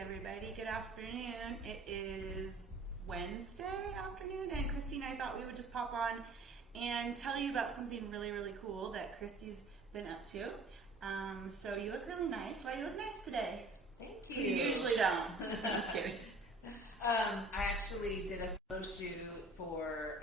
everybody. Good afternoon. It is Wednesday afternoon, and Christy and I thought we would just pop on and tell you about something really, really cool that Christy's been up to. So you look really nice. Why do you look nice today? Thank you. You usually don't. I'm just kidding. I actually did a photo shoot for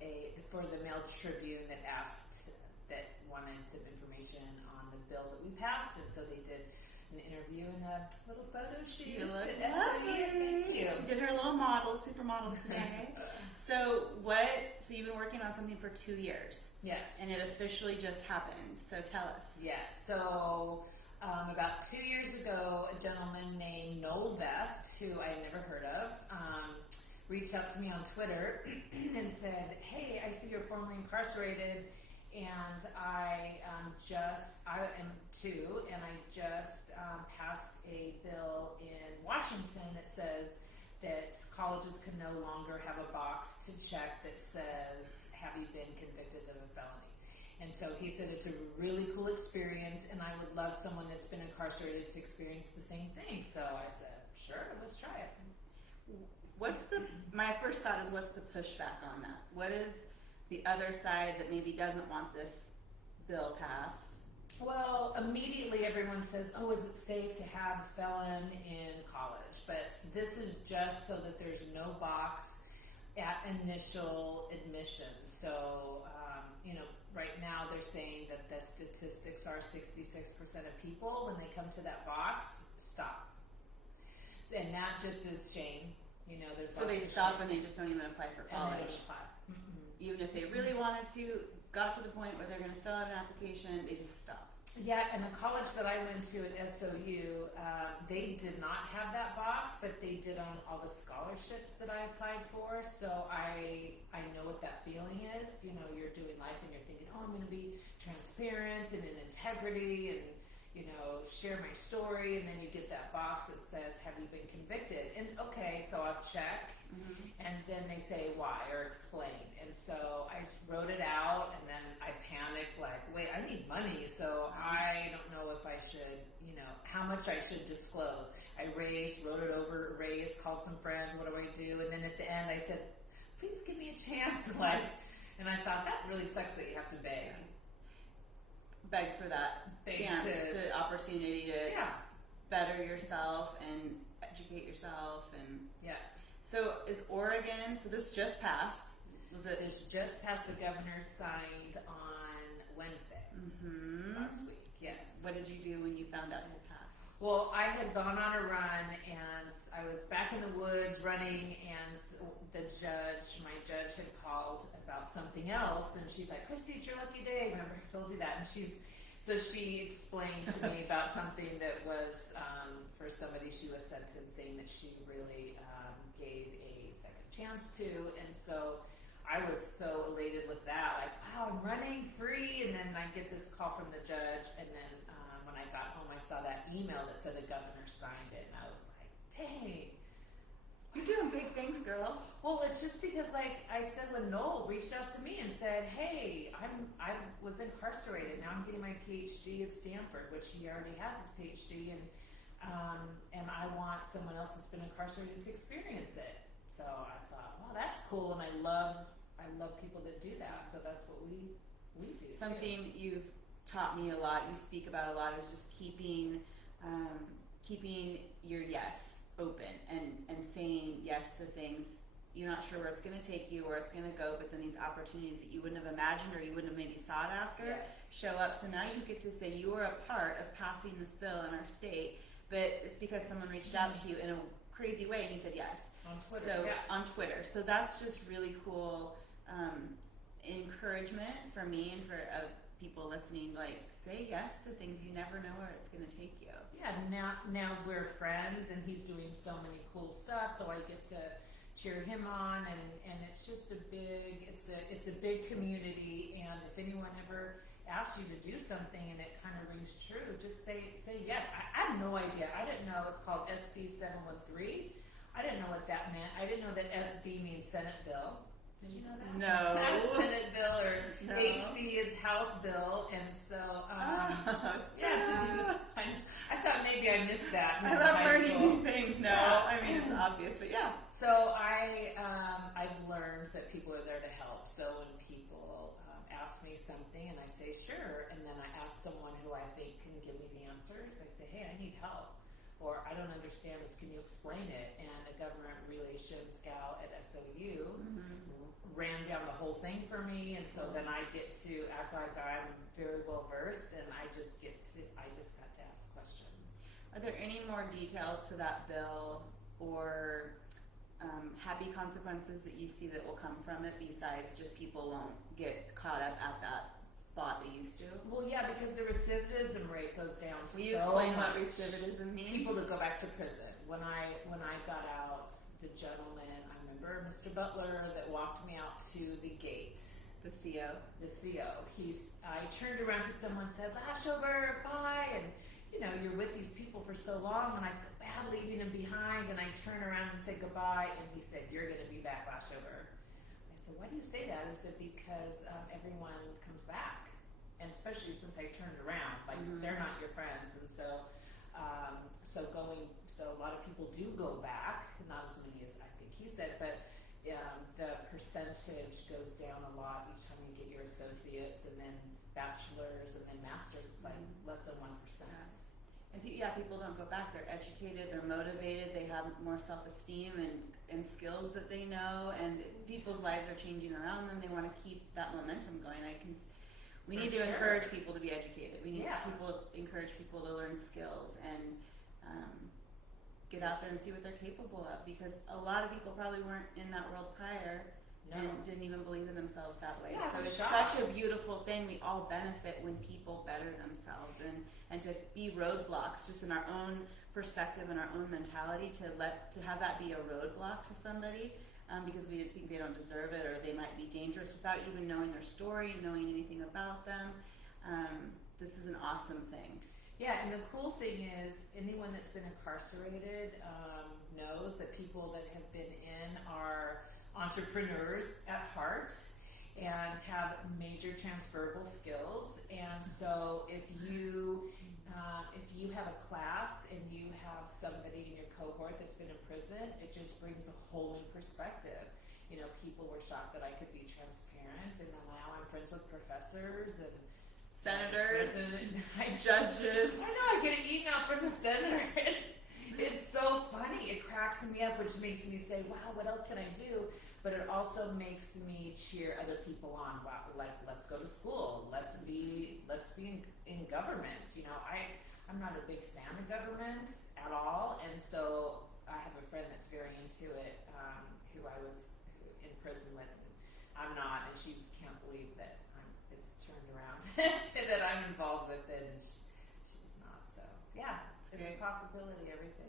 the Mail Tribune that wanted some information on the bill that we passed, and so they did an interview and a little photo shoot. You look lovely. Thank you. She did her little supermodel today. So you've been working on something for 2 years. Yes. And it officially just happened. So tell us. Yes. So about 2 years ago, a gentleman named Noel Vest, who I had never heard of, reached out to me on Twitter and said, "Hey, I see you're formerly incarcerated, and I am too, and I just passed a bill in Washington that says that colleges can no longer have a box to check that says, have you been convicted of a felony?" And so he said it's a really cool experience, and I would love someone that's been incarcerated to experience the same thing. So I said, sure, let's try it. My first thought is, what's the pushback on that? What is the other side that maybe doesn't want this bill passed? Well, immediately everyone says, oh, is it safe to have a felon in college? But this is just so that there's no box at initial admission. So, right now they're saying that the statistics are 66% of people, when they come to that box, stop. And that just is shame. So they stop and they just don't even apply for college. And they don't apply. Mm-hmm. Even if they really wanted to, got to the point where they're going to fill out an application, they just stop. Yeah, and the college that I went to at SOU, they did not have that box, but they did on all the scholarships that I applied for. So I know what that feeling is. You're doing life and you're thinking, oh, I'm going to be transparent and in integrity and share my story, and then you get that box that says, have you been convicted? And okay, so I'll check, and then they say why or explain. And so I wrote it out, and then I panicked, like, wait, I need money, so I don't know if I should, how much I should disclose. I wrote it over, called some friends, what do I do? And then at the end I said, please give me a chance, and I thought, that really sucks that you have to beg for that chance to opportunity to better yourself and educate yourself. And so is Oregon, so this just passed. This just passed, the governor signed on Wednesday last week. Yes. What did you do when you found out it had passed? Well, I had gone on a run, and I was back in the woods running, and my judge had called about something else, and she's like, Christy, it's your lucky day. Remember I told you that? And so she explained to me about something that was for somebody she was sentencing that she really gave a second chance to, and so I was so elated with that, like, wow, I'm running free. And then I get this call from the judge, and then when I got home I saw that email that said the governor signed it, and I was like, dang. You're doing big things, girl. Well, it's just because, like I said, when Noel reached out to me and said, hey, I was incarcerated, now I'm getting my PhD at Stanford, which he already has his PhD, and I want someone else that's been incarcerated to experience it. So I thought, wow, that's cool, and I love people that do that, so that's what we do. Something you've taught me a lot, you speak about a lot, is just keeping your yes open and saying yes to things. You're not sure where it's going to take you, where it's going to go, but then these opportunities that you wouldn't have imagined or you wouldn't have maybe sought after show up. So now you get to say you were a part of passing this bill in our state, but it's because someone reached out to you in a crazy way and you said yes. On Twitter. So that's just really cool encouragement for me and for people listening. Like, say yes to things. You never know where it's going to take you. Yeah, now we're friends, and he's doing so many cool stuff, so I get to cheer him on, and it's just a big community, and if anyone ever asks you to do something and it kind of rings true, just say yes. I had no idea. I didn't know it's called SB 713. I didn't know what that meant. I didn't know that SB means Senate bill. Did you know that? No. Senate bill, or No. HB is House bill, and so I thought maybe I missed that. I love learning new things. No, I mean it's obvious, but yeah. So I've learned that people are there to help. So when people ask me something and I say sure, and then I ask someone who I think can give me the answers, I say, hey, I need help, or I don't understand this. Can you explain it? And a government relations gal at SOU ran down the whole thing for me, and so then I get to act like I'm very well versed, and I just got to ask questions. Are there any more details to that bill or happy consequences that you see that will come from it besides just people won't get caught up at that spot they used to? Well, yeah, because the recidivism rate goes down. Will you so explain much. what recidivism means? People that go back to prison. When I got out, the gentleman, I remember Mr. Butler that walked me out to the gate. The CO. The CO. I turned around to someone and said, Lashover, bye. And you're with these people for so long, and I feel bad leaving them behind, and I turn around and say goodbye, and he said, you're going to be back, Lashover. I said, why do you say that? He said, because everyone comes back, and especially since I turned around, like they're not your friends, and so a lot of people do go back, not as many as I think he said, but the percentage goes down a lot each time you get your associates, and then bachelors, and then masters. It's like less than 1%. And people don't go back. They're educated, they're motivated, they have more self-esteem and skills that they know, and people's lives are changing around them. They want to keep that momentum going. We need to encourage people to be educated. We need encourage people to learn skills and get out there and see what they're capable of, because a lot of people probably weren't in that world prior and didn't even believe in themselves that way. Yeah, so it's such a beautiful thing. We all benefit when people better themselves, and to be roadblocks just in our own perspective and our own mentality, to have that be a roadblock to somebody because we think they don't deserve it, or they might be dangerous without even knowing their story, knowing anything about them. This is an awesome thing. Yeah, and the cool thing is, anyone that's been incarcerated knows that people that have been in are entrepreneurs at heart and have major transferable skills. And so if you have a class and you have somebody in your cohort that's been in prison, it just brings a whole new perspective. People were shocked that I could be transparent, and now I'm friends with professors and senators, judges. I know, I get an email from the senators. It's so funny. It cracks me up, which makes me say, wow, what else can I do? But it also makes me cheer other people on. Wow, like, let's go to school. Let's be in government. I'm not a big fan of government at all, and so I have a friend that's very into it, who I was in prison with. I'm not, and she just can't believe that it's turned around that I'm involved with it, and she's not. So yeah, it's a possibility. Everything.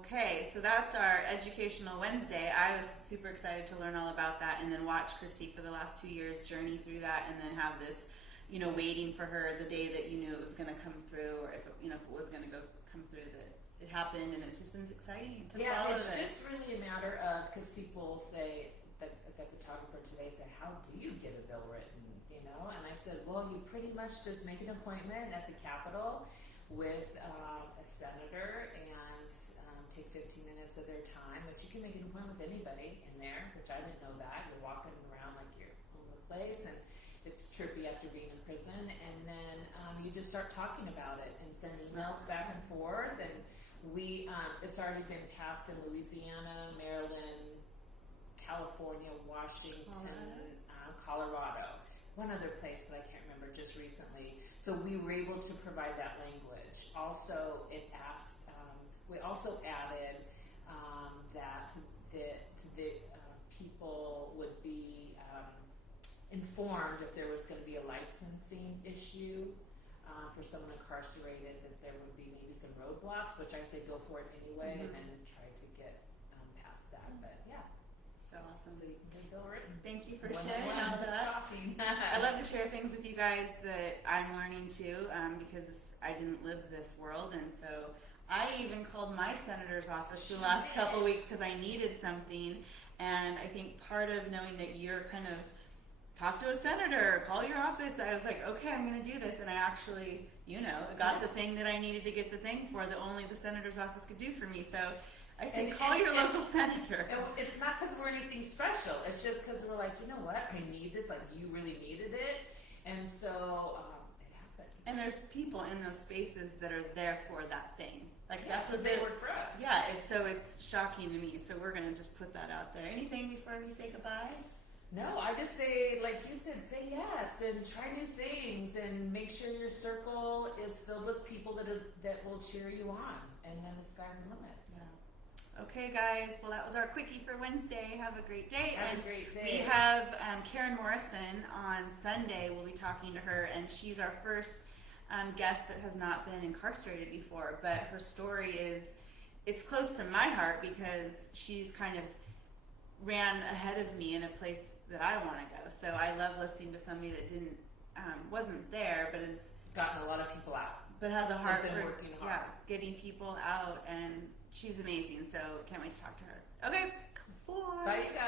Okay, so that's our Educational Wednesday. I was super excited to learn all about that, and then watch Christy for the last 2 years journey through that, and then have this, waiting for her the day that you knew it was going to come through, or if it was going to come through, that it happened, and it's just been exciting to follow it's this. just really a matter of, because people say that the photographer today said, how do you get a bill written? And I said, well, you pretty much just make an appointment at the Capitol with a senator and take 15 minutes of their time, but you can make an appointment with anybody in there, which I didn't know that. You're walking around like you're on the place, and it's trippy after being in prison, and then you just start talking about it and send emails back and forth, and it's already been passed in Louisiana, Maryland, California, Washington, Colorado. One other place that I can't remember, just recently. So we were able to provide that language. Also, we also added that the people would be informed if there was going to be a licensing issue for someone incarcerated, that there would be maybe some roadblocks, which I say go for it anyway, and then try to get past that. But yeah. So awesome. So you can get a bill written. Thank you for sharing all that. Shocking. I love to share things with you guys that I'm learning too, because I didn't live this world, and so I even called my senator's office the last couple weeks because I needed something, And I think part of knowing that you're kind of talk to a senator, call your office. I was like, okay, I'm going to do this. And I actually, got the thing that I needed to get the thing for that only the senator's office could do for me. So I think call your local senator. And it's not because we're anything special. It's just because we're like, you know what? I need this. Like, you really needed it. And so it happened. And there's people in those spaces that are there for that thing. Like, that's what they work for us. Yeah, it's shocking to me. So we're going to just put that out there. Anything before we say goodbye? No, I just say, like you said, say yes and try new things and make sure your circle is filled with people that will cheer you on. And then the sky's the limit. Yeah. Okay, guys. Well, that was our quickie for Wednesday. Have a great day. Have a great day. We have Karen Morrison on Sunday. We'll be talking to her, and she's our first guest that has not been incarcerated before. But her story it's close to my heart because she's kind of ran ahead of me in a place that I want to go. So I love listening to somebody that wasn't there, but has gotten a lot of people out. But has a heart for working hard. getting people out, and she's amazing. So can't wait to talk to her. Okay, bye you guys.